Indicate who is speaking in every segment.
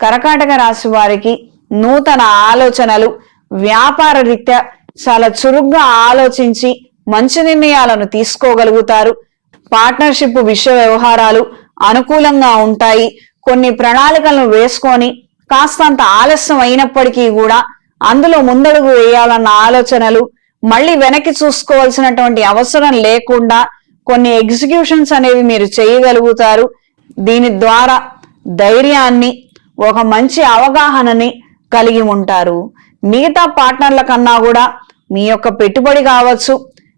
Speaker 1: కరకాటక రాశి వారికి నూతన ఆలోచనలు వ్యాపార రీత్యా చాలా చురుగ్గా ఆలోచించి మంచి నిర్ణయాలను తీసుకోగలుగుతారు. పార్ట్నర్షిప్ విషయ వ్యవహారాలు అనుకూలంగా ఉంటాయి. కొన్ని ప్రణాళికలను వేసుకొని కాస్తంత ఆలస్యం అయినప్పటికీ కూడా అందులో ముందడుగు వేయాలన్న ఆలోచనలు మళ్ళీ వెనక్కి చూసుకోవాల్సినటువంటి అవసరం లేకుండా కొన్ని ఎగ్జిక్యూషన్స్ అనేవి మీరు చేయగలుగుతారు. దీని ద్వారా ధైర్యాన్ని ఒక మంచి అవగాహనని కలిగి ఉంటారు. మిగతా పార్ట్నర్ల కన్నా కూడా మీ యొక్క పెట్టుబడి కావచ్చు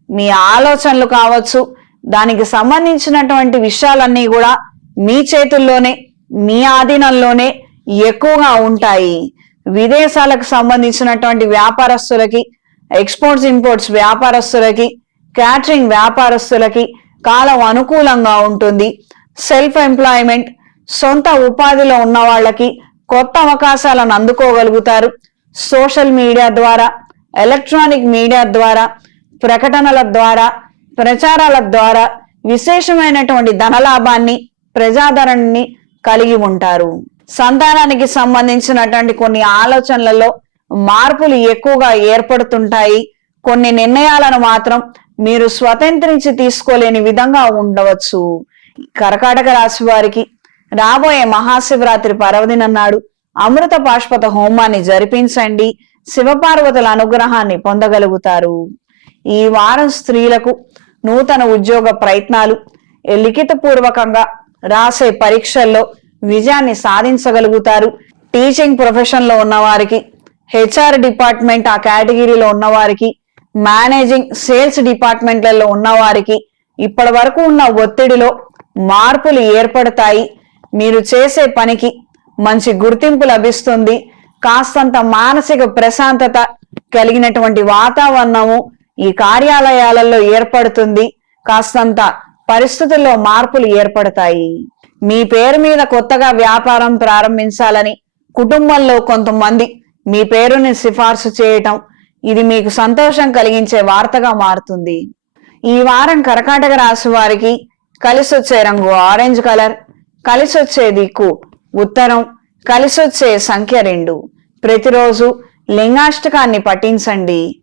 Speaker 1: మీ ఆలోచనలు కావచ్చు దానికి సంబంధించినటువంటి విషయాలన్నీ కూడా మీ చేతుల్లోనే మీ ఆధీనంలోనే ఎక్కువగా ఉంటాయి. విదేశాలకు సంబంధించినటువంటి వ్యాపారస్తులకి ఎక్స్పోర్ట్స్ ఇంపోర్ట్స్ వ్యాపారస్తులకి క్యాటరింగ్ వ్యాపారస్తులకి కాలం అనుకూలంగా ఉంటుంది. సెల్ఫ్ ఎంప్లాయ్మెంట్ సొంత ఉపాధిలో ఉన్న వాళ్ళకి కొత్త అవకాశాలను అందుకోగలుగుతారు. సోషల్ మీడియా ద్వారా ఎలక్ట్రానిక్ మీడియా ద్వారా ప్రకటనల ద్వారా ప్రచారాల ద్వారా విశేషమైనటువంటి ధనలాభాన్ని ప్రజాదరణని కలిగి ఉంటారు. సంతానానికి సంబంధించినటువంటి కొన్ని ఆలోచనలలో మార్పులు ఎక్కువగా ఏర్పడుతుంటాయి. కొన్ని నిర్ణయాలను మాత్రం మీరు స్వతంత్రించి తీసుకోలేని విధంగా ఉండవచ్చు. కర్కాటక రాశి వారికి రాబోయే మహాశివరాత్రి పర్వదినం నాడు అమృత పాష్పత హోమాన్ని జరిపించండి. శివపార్వతుల అనుగ్రహాన్ని పొందగలుగుతారు. ఈ వారం స్త్రీలకు నూతన ఉద్యోగ ప్రయత్నాలు లిఖిత పూర్వకంగా రాసే పరీక్షల్లో విజయాన్ని సాధించగలుగుతారు. టీచింగ్ ప్రొఫెషన్లో హెచ్ఆర్ డిపార్ట్మెంట్ ఆ కేటగిరీలో ఉన్నవారికి మేనేజింగ్ సేల్స్ డిపార్ట్మెంట్లలో ఉన్నవారికి ఇప్పటి వరకు ఉన్న ఒత్తిడిలో మార్పులు ఏర్పడతాయి. మీరు చేసే పనికి మంచి గుర్తింపు లభిస్తుంది. కాస్తంత మానసిక ప్రశాంతత కలిగినటువంటి వాతావరణము ఈ కార్యాలయాలలో ఏర్పడుతుంది. కాస్తంత పరిస్థితుల్లో మార్పులు ఏర్పడతాయి. మీ పేరు మీద కొత్తగా వ్యాపారం ప్రారంభించాలని కుటుంబంలో కొంతమంది మీ పేరుని సిఫార్సు చేయటం ఇది మీకు సంతోషం కలిగించే వార్తగా మారుతుంది. ఈ వారం కర్కాటక రాశి వారికి కలిసి వచ్చే రంగు ఆరెంజ్ కలర్ కలిసొచ్చే దిక్కు ఉత్తరం కలిసొచ్చే సంఖ్య రెండు. ప్రతిరోజు లింగాష్టకాన్ని పఠించండి.